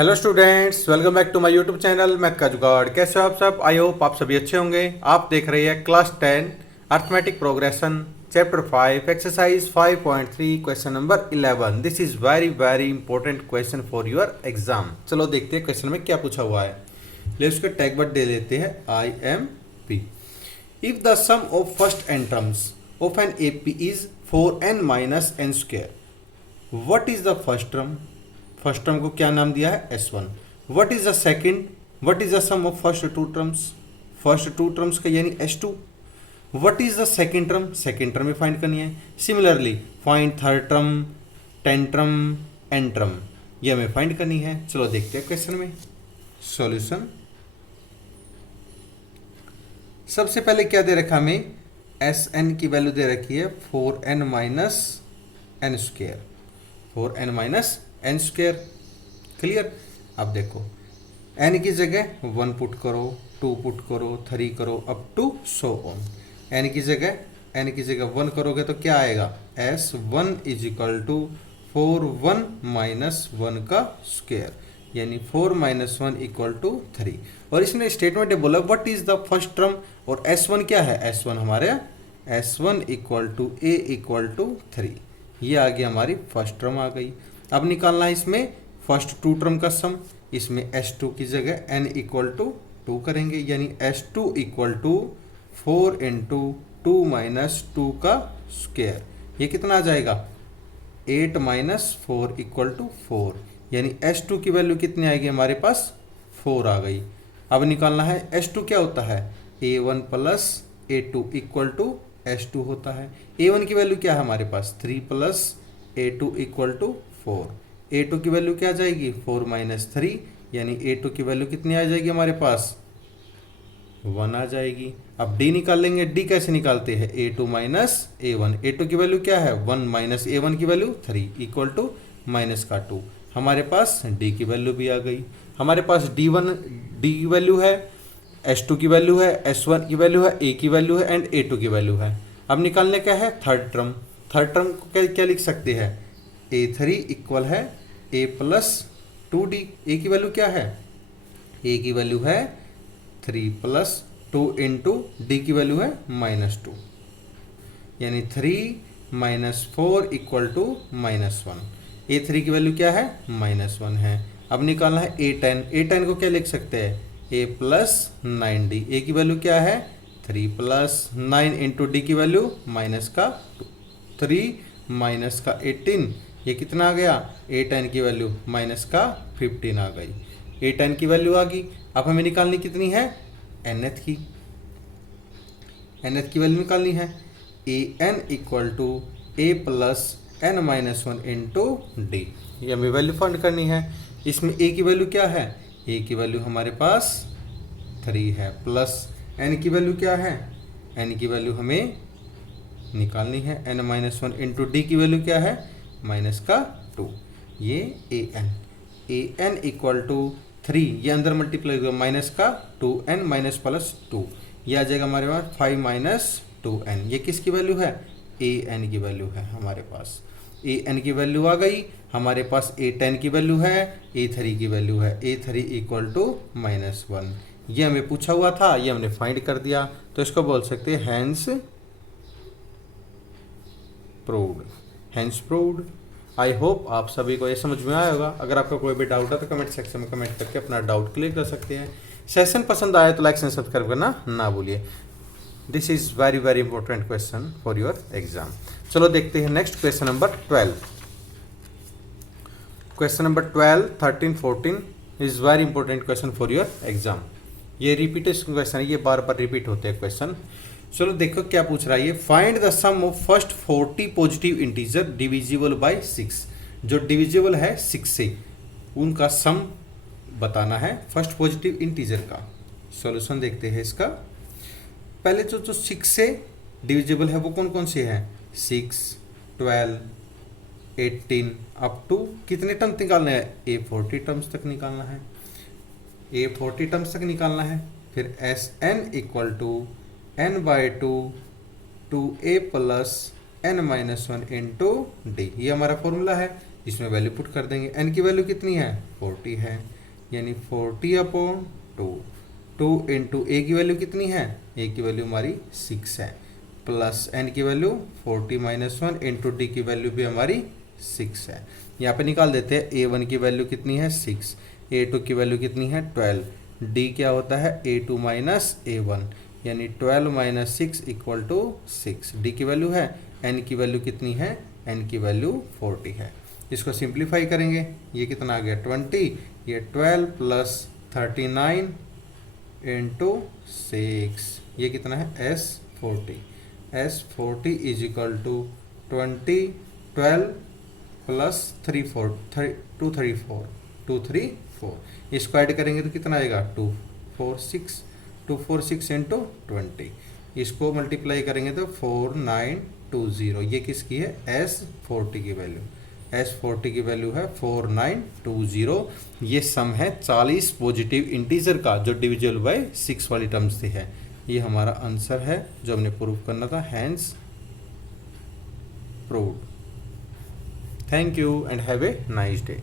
Hello students, welcome back to my YouTube channel math का जुगाड़। कैसे हो आप सब? आई होप आप सभी अच्छे होंगे। आप देख रहे हैं class 10 arithmetic progression chapter 5 exercise 5.3 question number 11। This is very very important question for your exam. चलो देखते हैं क्वेश्चन में क्या पूछा हुआ है। ले उसके टैग वर्ड दे लेते हैं IMP। If the sum of first n terms of an AP is 4n minus n square, what is the first term? First term को क्या नाम दिया है? S1। What is the second? What is the sum of first two terms? First two terms का यानी S2। What is the second term? Second term में find करनी है। Similarly find third term, ten term, n term, ये हमें find करनी है। चलो देखते हैं क्वेश्चन में सॉल्यूशन। सबसे पहले क्या दे रखा हमें? Sn की वैल्यू दे रखी है 4n minus n square, 4n minus n square. Clear? अब देखो n की जगह 1 पुट करो, 2 पुट करो, 3 करो, up to so on. n की जगह 1 करोगे तो क्या आएगा? S1 is equal to 4 1 minus 1 का स्क्वेयर, यानी 4 माइनस 1 इक्वल टू 3। और इसने स्टेटमेंट बोला what is the first term, और S1 क्या है? S1 हमारे S1 equal to A equal to 3। ये आ गई हमारी फर्स्ट टर्म आ गई। अब निकालना है इसमें फर्स्ट टू टर्म का सम। इसमें S2 की जगह n इक्वल टू 2 करेंगे, यानी S2 equal to 4 into 2 minus 2 का स्क्वेयर। ये कितना आ जाएगा? 8 माइनस 4 इक्वल टू 4, यानी S2 की वैल्यू कितनी आएगी हमारे पास? 4 आ गई। अब निकालना है S2 क्या होता है? A1 plus A2 equal to S2 होता है। A1 की वैल्यू क्या है हमारे पास? 3 plus A2 equal to 4। A2 की वैल्यू क्या आ जाएगी? 4 माइनस 3, यानी A2 की वैल्यू कितनी आ जाएगी हमारे पास? 1 आ जाएगी। अब D निकाल लेंगे। D कैसे निकालते हैं? A2 minus A1। A2 की वैल्यू क्या है? 1 माइनस A1 की वैल्यू 3 इक्वल टू माइनस का 2। हमारे पास D की वैल्यू भी आ गई। हमारे पास D की वैल्यू है, S2 की वैल्यू है, S1 की वैल्यू है, A की वैल्यू है एंड A2 की वैल्यू है। अब निकालने क्या है? Third term. थर्ड टर्म को क्या लिख सकते हैं? A3 इक्वल है A प्लस 2D। A की वैल्यू क्या है? A की वैल्यू है 3 प्लस 2 इंटू D की वैल्यू है -2, यानी 3 माइनस 4 इक्वल टू -1। A3 की वैल्यू क्या है? -1 है। अब निकालना है A10। A10 को क्या लिख सकते हैं? A plus 9D। A की वैल्यू क्या है? 3 प्लस 9 इंटू D की वैल्यू माइनस का 3 माइनस का 18, ये कितना आ गया? A10 की वैल्यू माइनस का 15 आ गई। A10 की वैल्यू आ गई। अब हमें निकालनी कितनी है? nth की। nth की वैल्यू निकालनी है। an equal to A plus n minus 1 into D, ये हमें वैल्यू फाइंड करनी है। इसमें A की वैल्यू क्या है? A की वैल्यू हमारे पास 3 है, प्लस n की वैल्यू क्या है? n की वैल्यू हमें निकालनी है। n माइनस 1 इंटू डी की वैल्यू क्या है? माइनस का 2, ये an इक्वल टू 3, ये अंदर मल्टीप्लाई होगा माइनस का 2n माइनस प्लस 2, ये आ जाएगा हमारे पास 5 माइनस 2n। ये किसकी वैल्यू है? an की वैल्यू है हमारे पास। an की वैल्यू आ गई। हमारे पास A10 की वैल्यू है, A3 की वैल्यू है। A3 equal to -1। ये हमें पूछा हुआ था, ये हमने फाइंड कर दिया, तो इसको बोल सकते हैं hence proved. Hence proved. I hope आप सभी को ये समझ में आया होगा। अगर आपका कोई भी डाउट है तो कमेंट सेक्शन में कमेंट करके अपना डाउट क्लियर कर सकते हैं। सेशन पसंद आया तो लाइक एंड सब्सक्राइब करना ना भूलिए। This is very very important question for your exam. चलो देखते हैं next question number 12। Question number 12, 13, 14 is very important question for your exam. ये रिपीटेशन क्वेश्चन है, ये बार बार रिपीट होते हैं क्वेश्चन। चलो देखो क्या पूछ रहा है ये। Find the sum of first 40 positive integer divisible by 6। जो डिविजिबल है 6 से, उनका सम बताना है फर्स्ट पॉजिटिव इंटीजर का। सॉल्यूशन देखते हैं इसका। पहले जो 6 से डिविजिबल है वो कौन कौन से हैं? 6, 12, 18 अप टू कितने टर्म्स निकालने हैं? A40 टर्म्स तक निकालना है। A40 टर्म्स तक निकालना है। फिर Sn equal to n/2 2a plus n minus 1 into D, ये हमारा फॉर्मूला है। इसमें वैल्यू पुट कर देंगे। n की वैल्यू कितनी है 40 है, यानी 40/2। 2 इंटू ए की वैल्यू कितनी है, ए की वैल्यू हमारी 6 है, प्लस n की वैल्यू 40-1 इंटू डी की वैल्यू भी हमारी 6 है। यहाँ पे निकाल देते हैं, a1 की वैल्यू कितनी है 6, a2 की वैल्यू कितनी है 12, d क्या होता है a2 माइनस a1, यानी 12 माइनस 6 इक्वल टू 6। डी की वैल्यू है, n की वैल्यू कितनी है, n की वैल्यू 40 है। इसको सिंप्लीफाई करेंगे, ये कितना आ गया 20, ये 12 प्लस 39 इंटू 6, ये कितना है S40 is equal to 12 plus 234 इसको ऐड करेंगे तो कितना आएगा 246 इंटू 20, इसको मल्टीप्लाई करेंगे तो 4920। ये किसकी है S40 की वैल्यू, S40 की वैल्यू है 4920। ये सम है 40 पॉजिटिव इंटीजर का जो डिविजिबल बाय 6 वाली टर्म से है। ये हमारा आंसर है जो हमने प्रूव करना था, hence proved. Thank you and have a nice day.